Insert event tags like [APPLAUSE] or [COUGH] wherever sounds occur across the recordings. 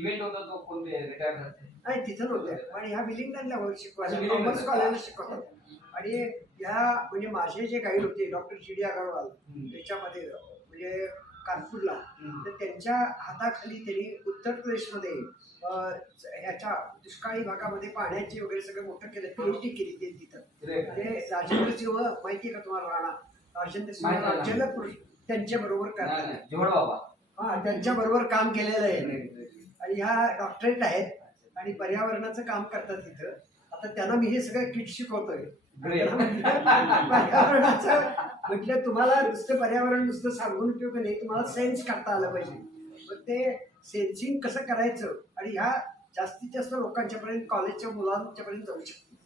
Event होता तो कोणते रिटायर झाले नाही तिथं नव्हतं पण ह्या विलिंग्टनला शिकवायला कॉमर्स. कॉलेजला शिकवतात आणि ह्या म्हणजे माझे जे गाईड होते डॉक्टर जी डी अगरवाल हम्म. त्याच्यामध्ये म्हणजे कानपूरला हम्म. तर त्यांच्या हाताखाली त्यांनी उत्तर प्रदेशमध्ये अं, ह्याच्या दुष्काळी भागामध्ये पाण्याची वगैरे सगळं मोठं केलं पीएचडी केली ते तिथं Great. ते राजेंद्र सिंह माहिती आहे का तुम्हाला राणा राजेंद्र सिंह माहिती आहे ना. जलपुरुष त्यांच्या बरोबर नाही, करतात नाही, जोड बाबा हा त्यांच्या बरोबर काम केलेलं आहे. आणि ह्या डॉक्टरेट आहेत आणि पर्यावरणाचं काम करतात तिथं. आता त्यांना मी हे सगळं किट शिकवतोय. [LAUGHS] पर्यावरणाचं म्हटलं तुम्हाला नुसतं पर्यावरण नुसतं सांगून उपयोग नाही तुम्हाला सेन्स करता आलं पाहिजे. मग ते सेन्सिंग कसं करायचं? आणि ह्या जास्तीत जास्त लोकांच्या पर्यंत कॉलेजच्या मुलांच्या पर्यंत जाऊ शकते.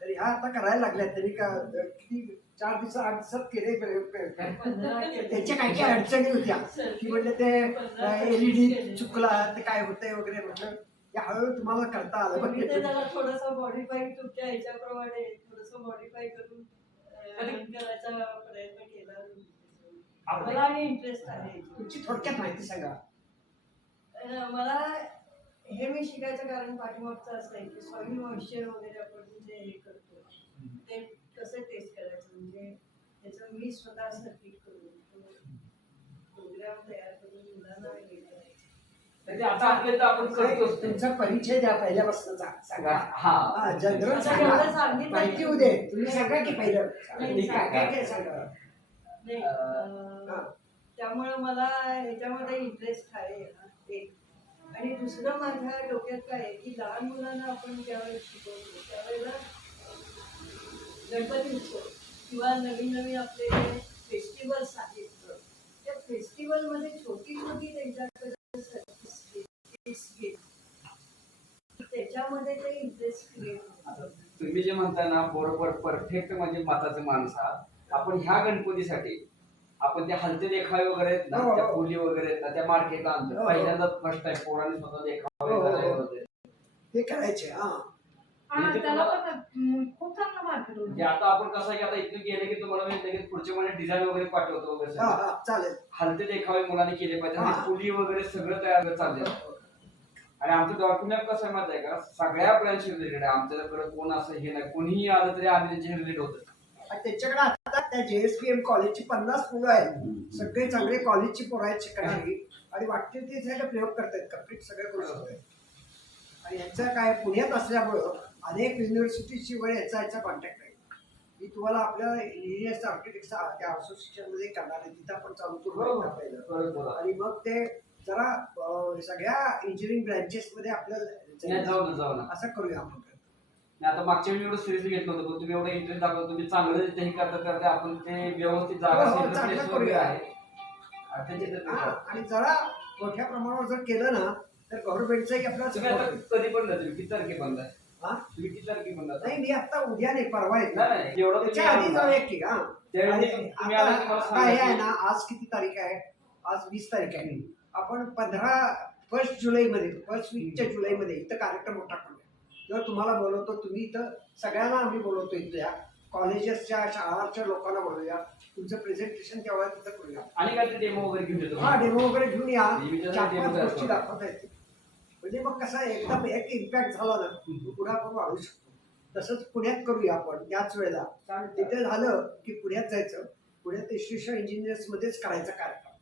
तर ह्या आता करायला लागल्या त्यांनी का किती चार दिवसात आठ दिवसात केले. त्याच्या काही काही अडचणी होत्या. की म्हणजे ते एलईडी चुकला ते काय होतंय वगैरे म्हटलं. ते हळूहळू तुम्हाला करता आलं पाहिजे त्याला थोडस मॉडीफाय तुमच्या ह्याच्याप्रमाणे थोडस मॉडीफाय करून करायचा प्रयत्न केला. मला आणि इंटरेस्ट आहे. तुमची थोडक्यात माहिती सांगा. मला हे मी शिकायचं कारण पाठीमागचं असं आहे की सॉइल मॉइश्चर वगैरे आपण जे हे करतो ते कसं टेस्ट करायचं? म्हणजे त्याचं मी स्वतः सर्किट करून प्रोग्राम तयार करून मुलांना हे करायचं. तर ते आता आपल्या इथं आपण करतोच. ते. तुमचा परिचय द्या पहिल्यापासून सांगा. हा हा. जनरल आता सांगा. एवढं सांगितलं. माहिती होऊ दे. तुम्ही सांगा की पहिलं नाही, काय काय काय सांगा. नाही अं, अं, त्यामुळं मला ह्याच्यामध्ये इंटरेस्ट आहे हा, एक. आणि दुसरं माझ्या डोक्यात काय आहे की लहान मुलांना आपण ज्यावेळेस शिकवतो त्यावेळेला गणपती उत्सव किंवा नवीन नवीन आपले फेस्टिवल्स आहेत त्या फेस्टिवलमध्ये छोटी छोटी त्यांच्याकडे त्याच्यामध्ये ते इंटरेस्ट क्रिएट होतं तुम्ही जे म्हणताय ना बरोबर परफेक्ट म्हणजे मताचे माणूस. आहात आपण ह्या गणपतीसाठी आपण ते हलते देखावे वगैरे आहेत ना हो, हो. त्या फुली वगैरे आहेत ना त्या मार्केटला हो, आणतो. हो. पहिल्यांदा फर्स्ट टाइम पोरांनी स्वतः देखावे ते करायचे हा. हा म्हणजे त्याला तुम्हाला- पण हम्म, खूप चांगलं मार्केट म्हणजे आता आपण कसं आहे की आता इथून गेले की तुम्हाला मी लगेच पुढच्या महिन्यात डिझाईन वगैरे पाठवतो वगैरे हा सगळं. हा चालेल. हलते देखावे मुलांनी केले पाहिजे. आणि. फुली वगैरे सगळं तयार चालले आणि आमचं डॉक्युमेंट कसं आहे माहिती आहे का? सगळ्या ब्रँच रिलेटेड आहे. आमच्याकडे कोण असं हे नाही. कोणीही आलं तरी आम्ही त्याचे रिलेट होतो. आणि त्यांच्याकडे आता त्या जेएसपीएम कॉलेजची पन्नास मुलं आहेत. सगळे चांगले कॉलेजची पोरं आहेत शिकणारी. आणि वाटते ते सगळे प्रयोग करतात कंप्लीट सगळे करू शकतात आणि यांचं काय पुण्यात असल्यामुळं अनेक युनिव्हर्सिटीची वगैरे यांचा यांचा कॉन्टॅक्ट आहे. मी तुम्हाला आपल्या इंजिनियर्स आर्किटेक्ट त्या असोसिएशनमध्ये करणार आहे. तिथं आपण चालू करू आणि मग ते जरा सगळ्या इंजिनिअरिंग ब्रँचेस मध्ये नाही आपल्याला असं करूया आपण. आता मागच्या वेळी एवढं सिरियसली घेतलं होतं पण तुम्ही एवढं इंटरेस्ट दाखवतो तुम्ही चांगलं ते हे करता करता आपण ते व्यवस्थित जागा हो, हो. आहे. आणि जरा मोठ्या प्रमाणावर जर केलं ना तर गव्हर्नमेंटचं आपल्याला कधी पण किती तारखे बंद आहे? हा? किती? नाही मी आता उद्या नाही परवा येतो. नाही नाही एवढं तुम्ही त्याच्या आधी. जाऊया की हा? त्यावेळी आणि तुम्ही आता आला की मला आता सांगा हे आहे ना आज किती तारीख आहे? आज वीस तारीख आहे. आपण पंधरा फर्स्ट जुलैमध्ये फर्स्ट वीकच्या जुलैमध्ये इथं कार्यक्रम मोठा करूया. तेव्हा तुम्हाला बोलवतो तुम्ही इथं सगळ्यांना आम्ही बोलवतो इथल्या कॉलेजेसच्या शाळाच्या लोकांना बोलवूया. तुमचं प्रेझेंटेशन तेव्हा तिथं करूया. आणि काय डेमो वगैरे घेऊन येतो? हा डेमो वगैरे घेऊन या. मी विचारलं चार demo पाच तयार गोष्टी. दाखवता येतील. म्हणजे मग कसं आहे, एकदम एक इम्पॅक्ट झाला ना तो पुढे आपण वाढू शकतो. तसंच पुण्यात करूया आपण त्याच वेळेला. तिथे झालं की पुण्यात जायचं. पुण्यात इन्स्टिट्यूशन इंजिनियर्स मध्येच करायचा कार्यक्रम.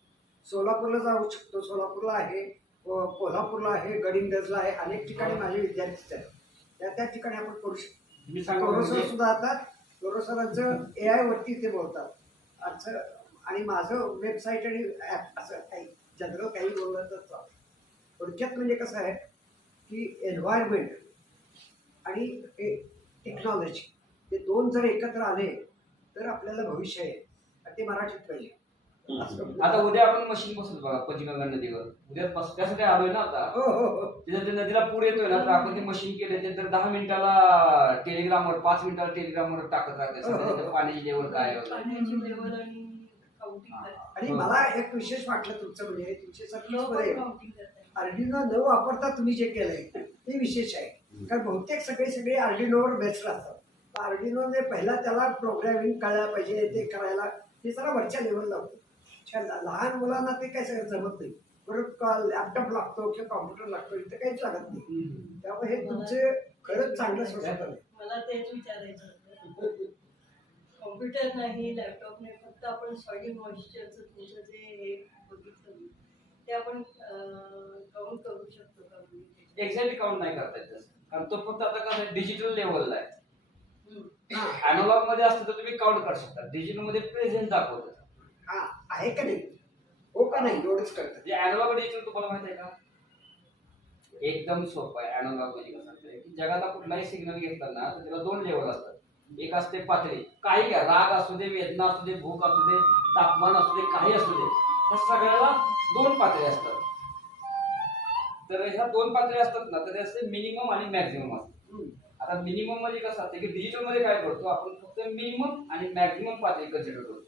सोलापूरला जाऊ शकतो. सोलापूरला आहे कोल्हापूरला आहे गडिंग्लजला आहे अनेक ठिकाणी माझे विद्यार्थीच आहेत. त्या त्या ठिकाणी आपण करू शकतो. म्हणजे- सुद्धा आता गौरव सरांचं ए आय वरती ते बोलतात. असं आणि माझं वेबसाईट आणि ॲप असं काही जनरल काही चालेल. थोडक्यात म्हणजे कसं आहे की एन्व्हायरमेंट आणि हे टेक्नॉलॉजी हे दोन जर एकत्र आले तर आपल्याला भविष्य आहे. आणि ते मराठीत पाहिजे असं- आता उद्या आपण मशीन बसतो बघा पंचगंगा नदीवर. उद्या बस त्यासाठी आलोय ना आता हो हो हो. तिथं ते नदीला पूर येतोय ना तर आपण ते मशीन केले ते तर दहा मिनिटाला टेलिग्रामवर पाच मिनिटाला टेलिग्रामवर टाकत राहते. सध्या तिथं पाण्याची लेवल काय आहे वगैरे. पाण्याची लेवल आणि मला एक विशेष वाटलं तुमचं म्हणजे तुमचे करतात आर्डिनो न वापरता तुम्ही जे केलंय ते विशेष आहे. कारण बहुतेक सगळे सगळे आर्डिनोवर बेस्ट असतात आर्डिनोने पहिला त्याला प्रोग्रामिंग कळायला पाहिजे ते करायला ते जरा वरच्या लेवलला होतं. लहान मुलांना ते काय सगळं जमत नाही. परत लॅपटॉप लागतो किंवा कॉम्प्युटर लागतो इथं काहीच लागत नाही. त्यामुळे हे तुमचे खरंच चांगलं मला तेच विचारायचं होतं. कॉम्प्युटर नाही लॅपटॉप नाही फक्त आपण सॉइल मॉइश्चरचं तुमचं जे हे बघितलं ते आपण काउंट करू शकतो का म्हणजे एक्झॅक्टली काउंट नाही करता येत तसं. कारण तो फक्त आता कसं डिजिटल लेवलला आहे. हम्म. अॅनालॉगमध्ये असतं तर तुम्ही काउंट करू शकता. डिजिटलमध्ये प्रेझेंट दाखवतं हा. आहे का नाही? हो का नाही? एवढंच करतात. जे अॅनालॉग डिजिटल तुम्हाला माहिती आहे का? एकदम सोपं आहे. अॅनालॉग म्हणजे कसं असतं की जगाला कुठलाही सिग्नल घेतला ना तर त्याला दोन लेवल असतात. एक असते पातळी. काही घ्या राग असू दे वेदना असू दे भूक असू दे तापमान असू दे काही असू दे ह्या सगळ्याला दोन पातळी असतात. तर ह्या दोन पातळी असतात ना तर असते मिनिमम आणि मॅक्झिमम असते हम्म. आता मिनिमममध्ये कसं असतं की डिजिटलमध्ये काय करतो आपण फक्त मिनिमम आणि मॅक्झिमम पातळी कन्सिडर करतो.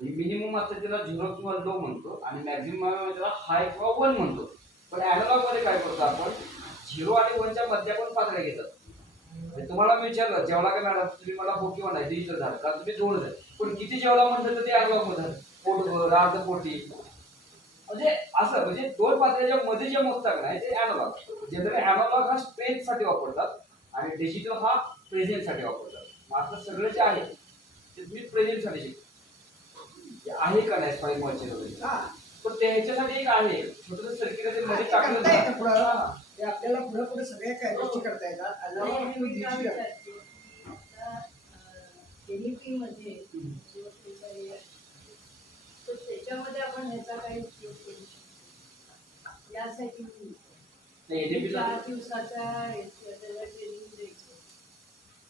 मिनिमम असतं त्याला झिरो किंवा लो म्हणतो आणि मॅक्झिमम त्याला हाय किंवा वन म्हणतो. पण अॅनालॉगमध्ये काय करतो आपण झिरो आणि वनच्या मध्ये आपण पातळ्या घेतात. म्हणजे तुम्हाला मी विचारलं जेवला का मॅडम तुम्ही मला हो किंवा नाही डिजिटल झालं का तुम्ही झाले. पण किती जेवला म्हटलं तर ते अॅनालॉगमध्ये. पोटभर अर्ध पोटी म्हणजे असं म्हणजे दोन पातळीच्या मध्ये जे मोजतात नाही ते अॅनालॉग जनरली अॅनालॉग हा स्ट्रेंथसाठी वापरतात आणि डिजिटल हा प्रेझेंटसाठी वापरतात. मग आता सगळं जे आहे ते तुम्ही प्रेझेंटसाठी शिकता. आहे का नाही फाईल वगैरे? हा. पण त्याच्यासाठी एक आहे. छोटस सर्किटमध्ये ते टाकलं. हा. ते आपल्याला पुढे पुढे सगळ्या काय गोष्टी करता येतात. नाही, analog आणि to मी काय digital. विचारते, आता, अं, NEP मध्ये जो त्याचा हे आहे, तर त्याच्यामध्ये आपण ह्याचा काही उपयोग करू शकतो यासाठी मी नाही, चार दिवसाच्या याच्या- त्याला ट्रेनिंग द्यायचं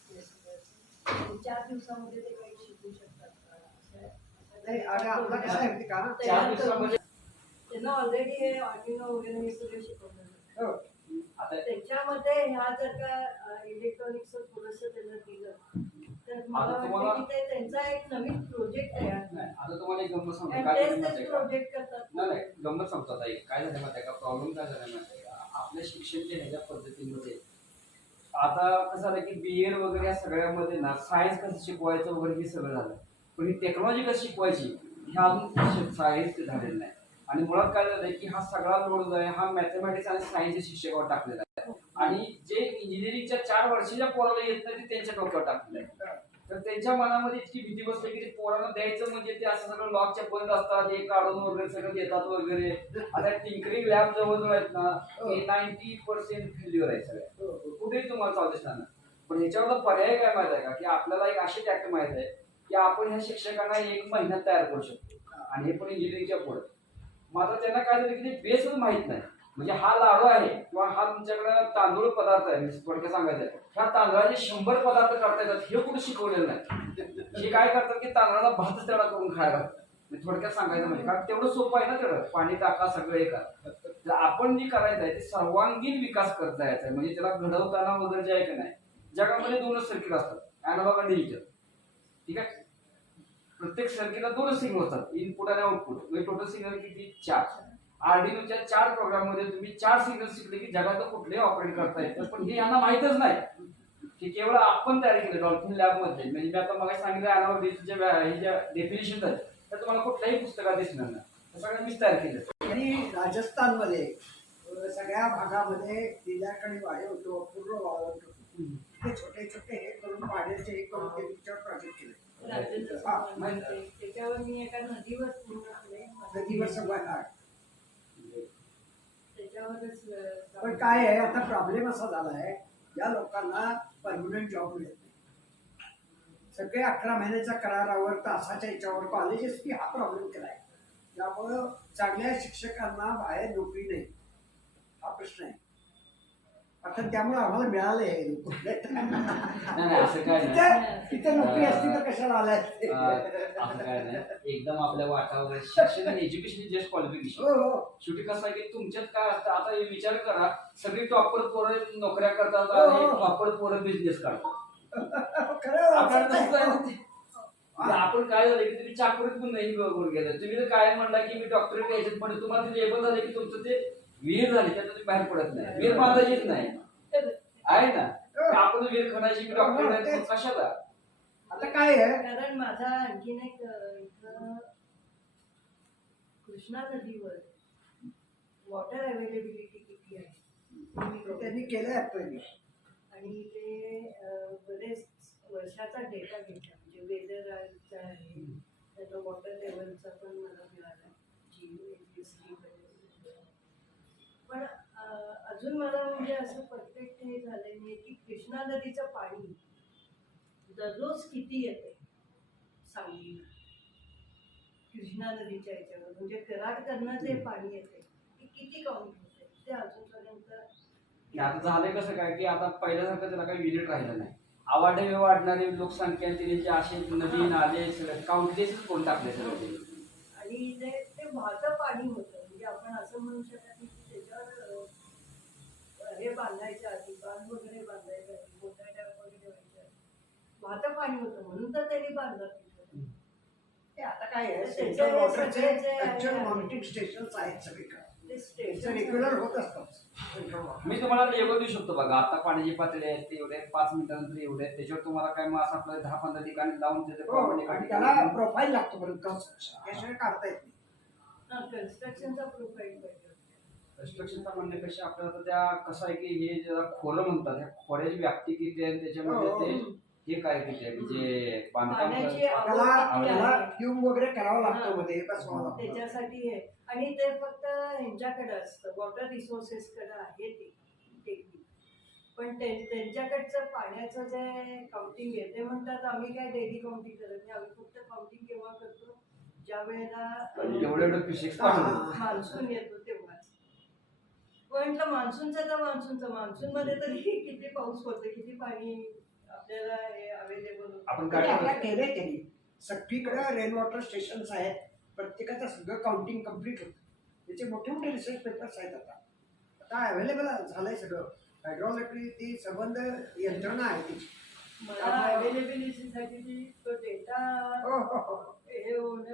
या सगळ्याचं. आणि चार दिवसामध्ये ते काही शिकू शकतात त्यांना ऑलरेडी हे आर्टिनो वगैरे हे सगळं शिकवलं. हो. आता त्याच्यामध्ये ह्या जर का इलेक्ट्रॉनिक्स थोडस त्यांना दिलं तर मला आता वाटतं तुम्हाला- की ते त्यांचा एक नवीन प्रोजेक्ट तयार नाही, आता तुम्हाला एक गंमत सांगतो. आणि काय तेच झालं तेच माहितीये का? प्रोजेक्ट करतात. नाही नाही गंमत सांगतो आता एक. काय झालं माहिती आहे का? प्रॉब्लेम काय झाला माहिती आहे का? आपल्या शिक्षणच्या ह्याच्या पद्धतीमध्ये आता कसं झालं की बी एड वगैरे या सगळ्यामध्ये ना सायन्स कसं शिकवायचं वगैरे हे सगळं झालं. पण ही टेक्नॉलॉजी कशी शिकवायची? हे अजून सायन्स झालेलं नाही. आणि मुळात काय झालंय की हा सगळा लोड जो आहे हा मॅथमॅटिक्स आणि सायन्सच्या शिक्षकावर टाकलेला आहे. आणि जे इंजिनिअरिंगच्या चार वर्षाच्या पोराला येत नाही ते त्यांच्या डोक्यावर टाकलेलं आहे. तर त्यांच्या मनामध्ये इतकी भीती बसते की ते पोरांना द्यायचं म्हणजे ते असं सगळं लॉकच्या बंद असतात हे काढून वगैरे सगळं देतात वगैरे. आता टिंकरिंग लॅब जवळ आहेत ना हे नाईन्टी पर्सेंट फेल्युअर आहे सगळ्या कुठेही तुम्हाला चालू असणार पण ह्याच्यावर पर्याय काय माहिती आहे का? की आपल्याला एक अशी टॅक्ट माहीत आहे की आपण ह्या शिक्षकांना एक महिन्यात तयार करू शकतो. आणि हे पण इंजिनिअरिंगच्या पुढे. मात्र त्यांना काय झालं की ते बेसच माहीत नाही. म्हणजे हा लाडू आहे किंवा हा तुमच्याकडे तांदूळ पदार्थ आहे म्हणजे थोडक्यात सांगायचं आहे. ह्या तांदळाचे शंभर पदार्थ करता येतात हे कुठे शिकवलेलं नाही. हे काय करतात की तांदळाला भातच तेवढा करून खायला म्हणजे थोडक्यात सांगायचं म्हणजे कारण तेवढं सोपं आहे ना तेवढं. पाणी टाका सगळं हे करा. तर आपण जे करायचं आहे ते सर्वांगीण विकास करता यायचा आहे. म्हणजे त्याला घडवताना वगैरे जे आहे का नाही जगामध्ये दोनच सर्किट असतात. अॅनालॉग आणि डिजिटल ठीक आहे? प्रत्येक सर्किटला दोनच सिग्नल असतात इनपुट आणि आउटपुट म्हणजे टोटल सिग्नल किती? चार. आर्डिनोच्या चार प्रोग्राममध्ये तुम्ही चार सिग्नल शिकले की जगात कुठलेही ऑपरेट करता येतं पण हे यांना माहितच नाही. की केवळ आपण तयार केलं डॉल्फिन लॅबमध्ये. म्हणजे मी आता मला सांगितलं हे ज्या डेफिनेशन आहेत त्या तुम्हाला कुठल्याही पुस्तकात दिसणार नाही. त्या सगळ्या मीच तयार केलं आणि राजस्थानमध्ये सगळ्या भागामध्ये दिल्याकडे वाडे होतो पूर्ण वाळवंट होतं. ते छोटे छोटे हे करून पाण्याचे हे करून ते त्याच्यावर प्रोजेक्ट केले त्याच्यावर मी एका नदीवर नदीवर सगळं काय त्याच्यावरच पण काय आहे आता प्रॉब्लेम असा झाला आहे या लोकांना परमनंट जॉब मिळत नाही. सगळे अकरा महिन्याच्या करारावर तासाच्या याच्यावर कॉलेजेस की हा प्रॉब्लेम केलाय. त्यामुळं चांगल्या शिक्षकांना बाहेर नोकरी नाही. हा प्रश्न आहे. अर्थात त्यामुळे आम्हाला मिळाले हे लोक. नाही नाही असं काय नाही. तिथे तिथे नोकरी असती तर कशाला आलाय? अं, असं काय नाही. एकदम आपल्या वाटावर शिक्षण आणि एज्युकेशन जस्ट क्वालिफिकेशन हो हो. शेवटी कसं आहे की तुमच्यात काय असतं आता हे विचार करा सगळी टॉपर पोरं नोकऱ्या करतात हो, आणि हो. टॉपर पोरं बिझनेस करतात. खरं तसं आहे ते. म्हणजे आपण काय झालं की तुम्ही चाकरीत पण नाही बघून गेलं तुम्ही तर काय म्हणला की मी डॉक्टरेट यायच्यात पण तुम्हाला ते लेबल झालं की तुमचं ते विहीर झाली त्यात तुम्ही बाहेर पडत नाही. विहीर बांधायचीच नाही. आहे ना? ते आपण विहीर खणायची की डॉक्टरेट कशाला? आता काय आहे? कारण माझा आणखीन एक इथं कृष्णा नदीवर वॉटर अवेलेबिलिटी किती आहे? मी. त्यांनी केलं ऍक्च्युअली आणि ते बरेच वर्षाचा डेटा घेतला. म्हणजे वेदरचा आहे त्याचा वॉटर लेवलचा पण मला मिळाला. जी एस पण अजून मला म्हणजे असं परफेक्ट हे झालं नाही की कृष्णा नदीचं पाणी दररोज किती येते सांगलीला कृष्णा नदीच्या याच्यावर म्हणजे कराडकडनं जे पाणी येते ते किती काउंट होते ते अजूनपर्यंत आता झालंय कसं काय की आता पहिल्यासारखं त्याला काही युनिट राहिलं नाही. आवाडे वाढणारी लोकसंख्या त्यांचे असे नदी नाले सगळे काउंटलेसच कोण टाकले सगळे. आणि ते ते वाहतं पाणी होतं म्हणजे आपण असं म्हणू शकत नाही की हे बांधायचं आधी बांध वगैरे बांधायचं आधी डॅम वगैरे व्हायच्या आधी. वाहतं पाणी होतं म्हणून तर त्यांनी बांधलं तिथं. ते आता काय आहे त्याचे सेंट्रल वॉटरचे सगळे जे आहे- ऍक्च्युअल मॉनिटरिंग स्टेशन्स आहेत सगळीकडे ते ते स्टेशन रेग्युलर होत असतात सेंट्रल वॉटर मी तुम्हाला लेबल देऊ शकतो बघा आता पाण्याची पातळी आहे ते एवढे पाच मिनिटानंतर एवढे आहेत. त्याच्यावर तुम्हाला काय मग असं आपलं दहा पंधरा ठिकाणी लावून त्याचे हो, काढले. त्याला प्रोफाईल लागतो बरं त्याशिवाय काढता येत नाही कन्स्ट्रक्शनचा प्रोफाईल पाहिजे कन्स्ट्रक्शनचा म्हणण्यापेक्षा आपल्याला त्या कसं आहे की हे ज्याला खोरं म्हणतात ह्या खोऱ्याची व्याप्ती किती आहे आणि त्याच्यामध्ये हो. ते हे काय किती आहे की जे बांधकाम पाण्याची त्याला आहे? फ्यूम वगैरे करावं. लागतं मध्ये बसवावं लागतं त्याच्यासाठी हे आणि ते फक्त ह्यांच्याकडे असतं वॉटर रिसोर्सेसकडे आहे ते टेक्निक पण ते त्यांच्याकडचं पाण्याचं जे काउंटिंग आहे ते म्हणतात आम्ही काय डेली काउंटिंग करत नाही आम्ही फक्त काउंटिंग केव्हा करतो ज्या वेळेला एवढं एवढं हा, हा. मान्सून येतो तेव्हाच म्हटलं मान्सूनचं तर मान्सूनचं. मान्सून मध्ये तरी किती पाऊस पडतो किती पाणी आपल्याला हे अवेलेबल आपण आणि काय आता करतो? केलंय त्यांनी सगळीकडे रेन वॉटर स्टेशन्स आहेत. प्रत्येकाचं सगळं काउंटिंग कंप्लीट होतं. त्याचे मोठे मोठे रिसर्च पेपर्स आहेत आता. आता अवेलेबल झालंय सगळं. हायड्रॉलॉजी ती संबंध यंत्रणा आहे त्याची मला अवेलेबिलिटीसाठी ती तो डेटा हो हो हो. हे होणं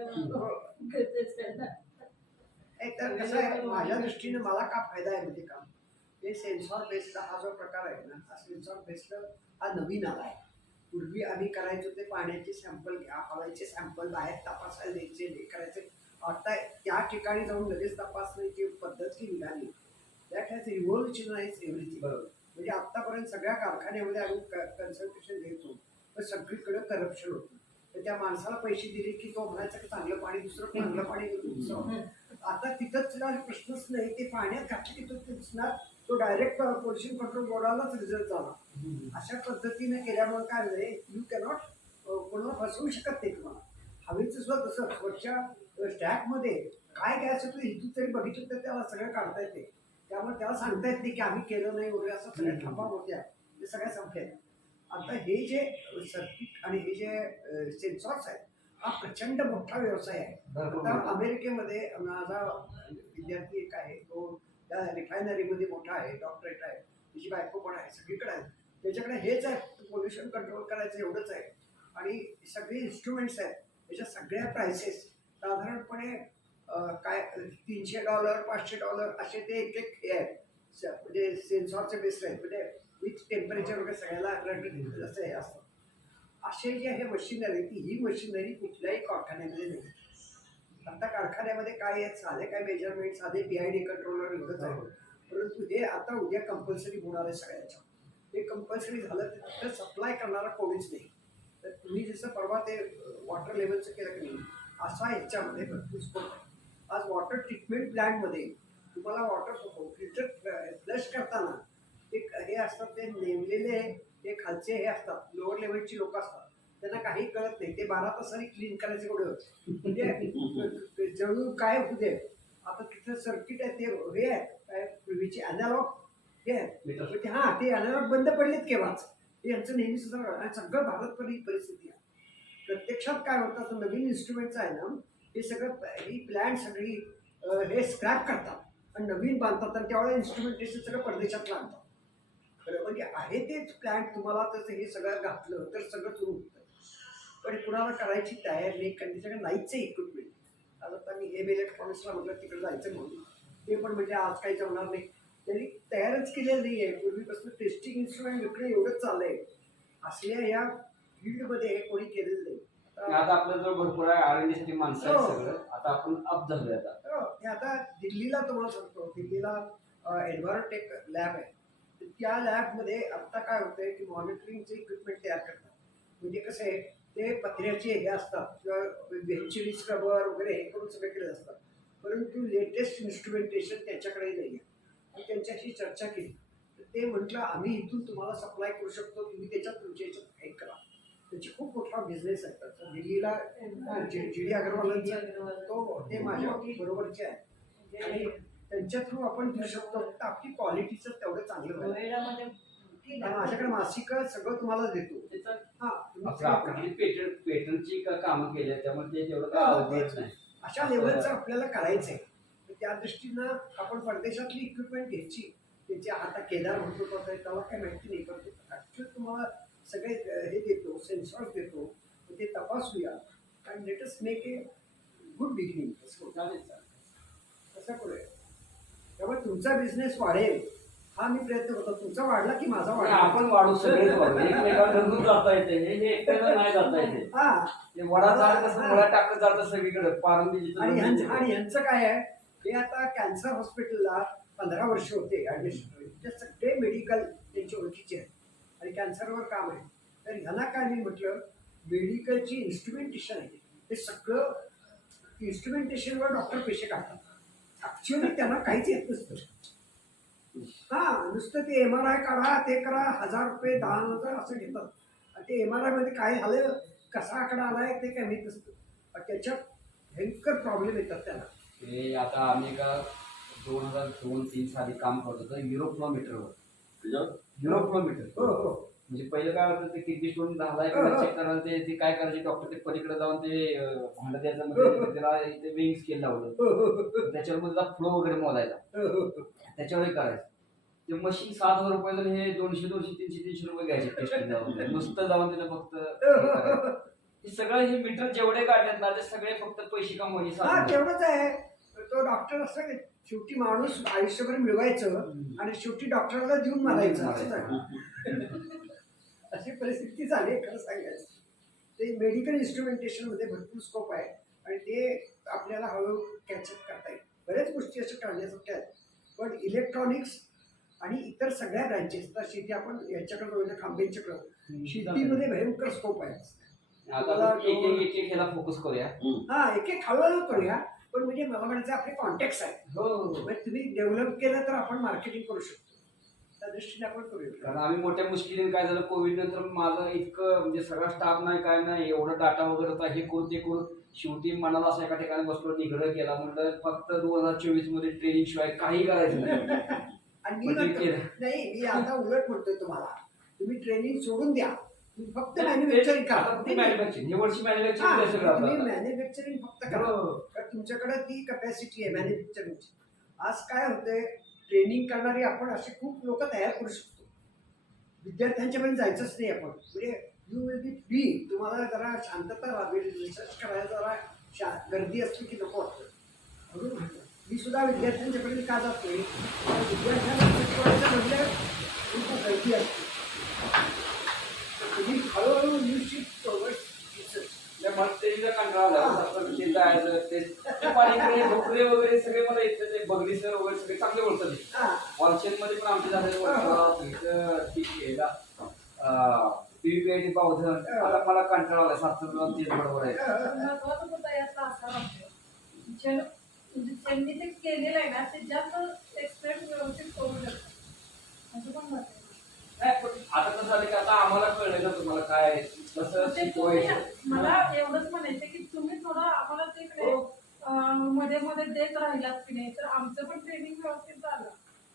गरजेचं आहे ना. एक तर कसं आहे माझ्या दृष्टीने मला का फायदा आहे म्हणजे काम? हे सेन्सॉर बेस्ड हा जो प्रकार आहे ना हा सेन्सॉर बेस्ड हा नवीन आला आहे. पूर्वी आम्ही करायचो ते पाण्याचे सॅम्पल घ्या हवायचे सॅम्पल बाहेर तपासायला द्यायचे हे करायचे. आता त्या ठिकाणी जाऊन लगेच तपासण्याची पद्धत जी निघाली. दॅट हॅज रिव्हॉल्युशनाइज एव्हरीथिंग बरोबर. म्हणजे आतापर्यंत सगळ्या कारखान्यामध्ये आम्ही कन्सल्टेशन देतो पण सगळीकडे करप्शन होतं. तर त्या माणसाला पैसे दिले की तो म्हणायचा की चांगलं पाणी दुसरं चांगलं पाणी दुसरं आता तिथंच तुला प्रश्नच नाही. ते पाण्यात घातले की तो ते दिसणार तो डायरेक्ट पोल्युशन कंट्रोल बोर्डालाच रिझल्ट झाला. अशा पद्धतीने केल्यामुळे काय झालंय यू कॅनॉट कोणाला फसवू शकत नाही तुम्हाला. हवेचं सुद्धा तसं वरच्या स्टॅकमध्ये काय गॅस येतो इथून तरी बघितलं तर त्याला सगळं काढता येते त्यामुळे त्याला सांगता येत नाही की आम्ही केलं नाही वगैरे असं सगळ्या थांबा होत्या. ते सगळ्या संपल्या. आता हे जे सर्किट आणि हे जे सेन्सॉर्स आहेत हा प्रचंड मोठा व्यवसाय आहे. आता. अमेरिकेमध्ये माझा विद्यार्थी एक आहे तो त्या रिफायनरीमध्ये मोठा आहे डॉक्टरेट आहे त्याची बायको पण आहे सगळीकडे आहे. त्याच्याकडे हेच आहे पोल्युशन कंट्रोल करायचं एवढंच आहे. आणि सगळे इन्स्ट्रुमेंट्स आहेत त्याच्या सगळ्या प्राइसेस साधारणपणे काय तीनशे डॉलर पाचशे डॉलर असे ते एक एक हे आहेत. म्हणजे सेन्सॉरचे बेस्ट आहेत. म्हणजे विथ टेम्परेचर वगैरे सगळ्याला असं हे असतं. असे जे हे मशिनरी ती ही मशिनरी कुठल्याही कारखान्यामध्ये नाही. आता कारखान्यामध्ये काय आहेत साधे काय मेजरमेंट साधे पी आय डी कंट्रोलर एवढंच आहे. परंतु हे आता उद्या कंपल्सरी होणार आहे सगळ्यांच्या. हे कंपल्सरी झालं तर तिथं सप्लाय करणारा कोणीच नाही. तर तुम्ही जसं परवा ते वॉटर लेवलचं केलं की नाही असा याच्यामध्ये भरपूर स्कोप आहे. आज वॉटर ट्रीटमेंट प्लॅन्टमध्ये तुम्हाला वॉटर फिल्टर फ्लश करताना एक हे असतात ते नेमलेले ते खालचे हे असतात लोअर लेवलची लोक असतात. त्यांना काही कळत नाही. ते बारा तासांनी क्लीन करायचे एवढं म्हणजे जळू काय होऊ दे. आता तिथं सर्किट आहे ते हे आहे काय पूर्वीचे अॅनालॉग हे आहेत. पण ते हा ते अॅनालॉग बंद पडलेत केव्हाच? हे यांचं नेहमी सुद्धा सगळं भारतभर ही परिस्थिती आहे. प्रत्यक्षात काय होतं नवीन इन्स्ट्रुमेंटचं आहे ना हे सगळं ही प्लॅन सगळी हे स्क्रॅप करतात. आणि नवीन बांधतात आणि त्यावेळेला इन्स्ट्रुमेंटेशन सगळं परदेशात आणतात बरं म्हणजे आहे तेच प्लॅन्ट तुम्हाला तसं हे सगळं घातलं तर सगळं सुरू होतं. पण कुणाला करायची तयारी नाही कारण त्याच्याकडे नाहीच आहे इक्विपमेंट आता मी एम इलेक्ट्रॉनिक्सला म्हटलं तिकडे जायचं म्हणून. ते पण म्हणजे आज काही जमणार नाही. त्यांनी तयारच केलेलं नाही आहे. पूर्वीपासून टेस्टिंग इन्स्ट्रुमेंट विकणं एवढंच चाललंय. असल्या या फील्डमध्ये हे कोणी केलेलं नाही. आता आता आपल्या जवळ भरपूर आहे आर एन माणसं आहेत हो. सगळं आता आपण अप झालोय आता. हो, आता दिल्लीला तुम्हाला सांगतो. दिल्लीला एन्व्हायरोटेक लॅब आहे. त्या लॅबमध्ये आता काय होतंय की मॉनिटरिंगचे इक्विपमेंट तयार करतात. म्हणजे कसं आहे ते पत्र्याचे हे असतात किंवा बेंचिनी स्क्रबर वगैरे हे करून सगळे केले असतात. परंतु लेटेस्ट इन्स्ट्रुमेंटेशन त्यांच्याकडे नाही आहे आणि त्यांच्याशी चर्चा केली. तर ते म्हटलं आम्ही इथून तुम्हाला सप्लाय करू शकतो तुम्ही त्याच्यात तुमच्या याच्यात हे करा. त्याची खूप मोठा बिझनेस आहे. त्याचा दिल्लीला जी डी अग्रवालांचा तो ते माझ्या बरोबरचे आहे. आणि त्यांच्या थ्रू आपण घेऊ शकतो. फक्त आपली क्वालिटीचं तेवढं चांगलं पाहिजे. नोएडामध्ये आणि माझ्याकडे मासिक सगळं तुम्हाला देतो. त्याचं हा तुम्ही आपलं आपण किती पेटंट पेटंटची कामं केली आहेत त्यामुळे ते तेवढं काय अवघड नाही. अशा लेवलचं आपल्याला करायचं आहे. तर त्या दृष्टीनं आपण परदेशातली इक्विपमेंट घ्यायची. त्याचे आता केदार म्हणतो आहे त्याला काही माहिती नाही पण ॲक्च्युअली तुम्हाला सगळे अं, हे देतो सेन्सॉर्स देतो. तर ते तपासूया. आणि let's make a good beginning चालेल चालेल. कसं पुढे त्यामुळे तुमचा बिझनेस वाढेल हा मी प्रयत्न करतो. तुमचा वाढला की माझा आणि वाढला? आपण वाढू सगळेच वाढू. धरून जाता येते हे हे एकट्याला नाही जाता येते. हा. ते वडा झाड कसं वडा टाकत जातं सगळीकडे आणि ह्यांचं आणि ह्यांचं काय आहे? हे आता कॅन्सर हॉस्पिटलला पंधरा वर्ष होते ऍडमिशन ते सगळे मेडिकल त्यांच्या ओळखीचे आहेत. आणि कॅन्सरवर काम आहे. तर ह्यांना काय मी म्हटलं मेडिकलची इन्स्ट्रुमेंटेशन आहे. हे सगळं इन्स्ट्रुमेंटेशनवर डॉक्टर पैसे काढतात. ऍक्च्युअली त्यांना काहीच येत नसतं. हा नुसतं ते एम आर आय काढा ते करा हजार रुपये दहा हजार असं घेतात. आणि ते एम आर आयमध्ये काय झालं कसा आकडा आलाय ते काय माहीत नसतं. त्याच्यात भयंकर प्रॉब्लेम येतात त्यांना. ते आता आम्ही का दोन हजार दोन तीन साली काम करत होतो युरोफ्लो मीटरवर युरोफ्लो मीटर हो हो. म्हणजे पहिलं काय होतं ते किडनी स्टोन झालाय हो. चेक करायला ते ते काय करायचे डॉक्टर ते पलीकडे जाऊन ते अं, भांडं द्यायचं म्हणजे त्याला ते विंग स्केल लावलं त्याच्यावर मग त्याचा फ्लो वगैरे मोजायचा हो, हो. त्याच्यावर करायचं ते मशीन सात हजार रुपये जर हे दोनशे दोनशे तीनशे तीनशे रुपये घ्यायचे टेस्टिंग जाऊन नुसतं जाऊन तिथं फक्त हे करायचं. हे सगळं हे मीटर जेवढे काढलेत ना ते सगळे फक्त पैसे कमवायचे हा साधन. तेवढंच आहे तो डॉक्टर असं की शेवटी माणूस आयुष्यभर मिळवायचं. आणि शेवटी डॉक्टरला देऊन मारायचं आहे. [LAUGHS] अशी परिस्थिती झाली आहे खरं सांगायचं ते मेडिकल इन्स्ट्रुमेंटेशनमध्ये भरपूर स्कोप आहे आणि ते आपल्याला हळूहळू कॅचअप करता येईल. बऱ्याच गोष्टी अशा करण्यासारख्या आहेत. पण इलेक्ट्रॉनिक्स आणि इतर सगळ्या ब्रँचेस तर शेती आपण याच्याकडे बघितलं खांबेंच्याकडे शेतीमध्ये भयंकर स्कोप आहे. आता एक एक ह्याला फोकस करूया. हा एक एक हळूहळू करूया पण म्हणजे मला म्हणायचं आपले कॉन्टॅक्ट आहे हो हो, हो. म्हणजे तुम्ही डेव्हलप केलं तर आपण मार्केटिंग करू शकतो. त्या दृष्टीने आपण करूया कारण आम्ही मोठ्या मुश्किलीने काय झालं कोविड नंतर माझं इतकं म्हणजे सगळा स्टाफ नाही काय नाही एवढं डाटा वगैरे होता हे करून ते करून शेवटी मनाला असं एका ठिकाणी बसलो निघडं केला म्हणलं फक्त दोन हजार चोवीसमध्ये ट्रेनिंग शिवाय काही करायचं नाही [LAUGHS] आणि मी म्हणतो- केलं. नाही मी आता उलट म्हणतोय तुम्हाला तुम्ही ट्रेनिंग सोडून द्या तुम्ही फक्त मॅन्युफॅक्चरिंग फक्त manufacturing. हे वर्षी मॅन्युफॅक्चरिंग सगळं तुम्ही आता. मॅन्युफॅक्चरिंग फक्त करा हो. कारण तुमच्याकडे ती कपॅसिटी आहे मॅन्युफॅक्चरिंगची आज काय होतंय ट्रेनिंग करणारी आपण असे खूप लोक तयार करू शकतो. विद्यार्थ्यांच्यापर्यंत जायचंच नाही आपण. म्हणजे यू विल बी फ्री तुम्हाला जरा शांतता लागेल रिसर्च करायला जरा शा गर्दी असली की नको वाटतं. म्हणून मी सुद्धा विद्यार्थ्यांच्यापर्यंत का जातो विद्यार्थ्यांना खूप गर्दी असते. तुम्ही हळूहळू न्यूज शिफ्ट कंटाळा असं ते जायचं ते डोकरे वगैरे सगळे मला येतं ते बगडी सर वगैरे सगळे चांगले बोलतात. हॉलसेल मध्ये पण आमचे झाले पावधन आता मला कंटाळा आला सातशे बरोबर आहे. ज्या- म्हणजे ते केलेलं आहे ना ते जास्त एक्सप्लेन व्यवस्थित करू शकतात. असं पण मत आता कसं झालं की आता आम्हाला कळलं ना तुम्हाला काय कसं ते तुम्ही शिकवायचं मला एवढंच म्हणायचं की तुम्ही थोडं आम्हाला ते इकडे हो. मध्ये मध्ये देत राहिलात की नाही तर आमचं पण ट्रेनिंग व्यवस्थित झालं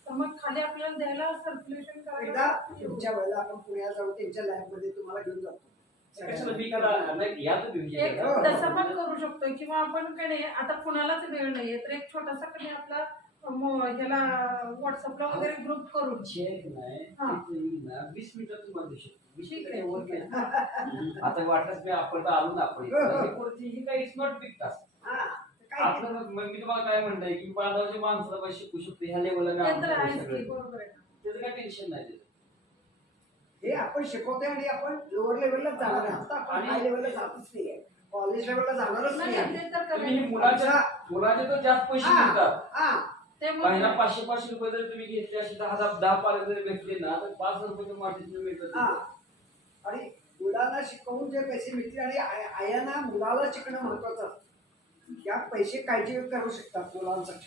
तर मग खाली आपल्याला द्यायला सर्क्युलेशन एकदा तुमच्या वेळेला आपण त्यांच्या लॅबमध्ये तुम्हाला घेऊन जातो कशाला मी करा नाही या तुम्ही विजय एक करा. तसं पण करू शकतो किंवा आपण काय नाही आता कुणालाच वेळ नाहीये तर एक छोटासा कडे आपला ह्याला व्हॉट्सअपला वगैरे ग्रुप करून. चेक नाही वीस मिनिटात तुम्हाला देऊ शकतो. नाही. आता वाटलंच मी आपण तर आलो ना आपण. हो, हो. हे ही काही इट्स नॉट बिग टास्क हा, काय? आपलं मग मी तुम्हाला काय म्हणताय की बांधावची माणसाला पण शिकू शकतो ह्या लेवलला. त्याचं काय टेन्शन नाही. हे आपण शिकवतोय आणि आपण लोअर लेवलला जाणार आता आपण आणि- हाय लेवलला जातच नाहीये कॉलेज लेवलला जाणारच नाही नाही मुलाच्या मुलाचे तर जास्त पैसे मिळतात. हा. ते मग- पाचशे पाचशे रुपये जर तुम्ही घेतले असे दहा दहा दहा पाच जरी भेटले ना तर पाच हजार रुपये मार्केट हा. मिळतात आणि मुलाला शिकवून जे पैसे मिळतील आणि आय- आयांना मुलाला शिकणं महत्वाचं असतं. या पैसे काळजी करू शकतात मुलांसाठी.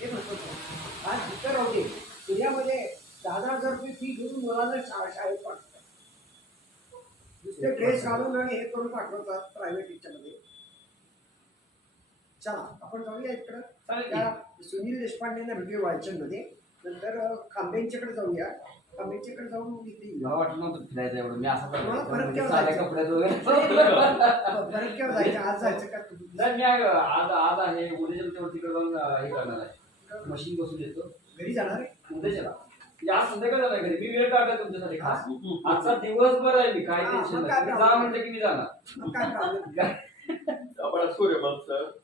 हे महत्वाचं. आज इतर राहू दे पुण्यामध्ये दहा दहा हजार रुपये फी घेऊन मुलांना शा- शाळेत पाठवतात. नुसते ड्रेस घालून आणि हे करून पाठवतात प्रायव्हेट याच्यामध्ये. चला आपण जाऊया इकडं? त्या सुनील देशपांडेंना भेटूया वालचंदमध्ये नंतर खांबेंच्याकडे जाऊया. खांबेंच्याकडे जाऊन येऊ. मला वाटलं नव्हतं फिरायचं एवढं. मी असं मला फरक केव्हा साध्या जायचं? कपड्यात वगैरे. [LAUGHS] बरं केव्हा जायचं? आज जायचं का तुम्ही? नाही मी आहे, आज आज आहे. उद्याच्या तेवढं तिकडे जाऊन अं, हे करणार आहे. मशीन बसून येतो. घरी जाणार आहे? उद्याच्याला या संध्याकाळी जाणार घरी. मी वेळ काढला तुमच्यासाठी खास. आजचा दिवसभर आहे मी. काय हा, टेन्शन नाही. की मी जाणार. मग काय [LAUGHS]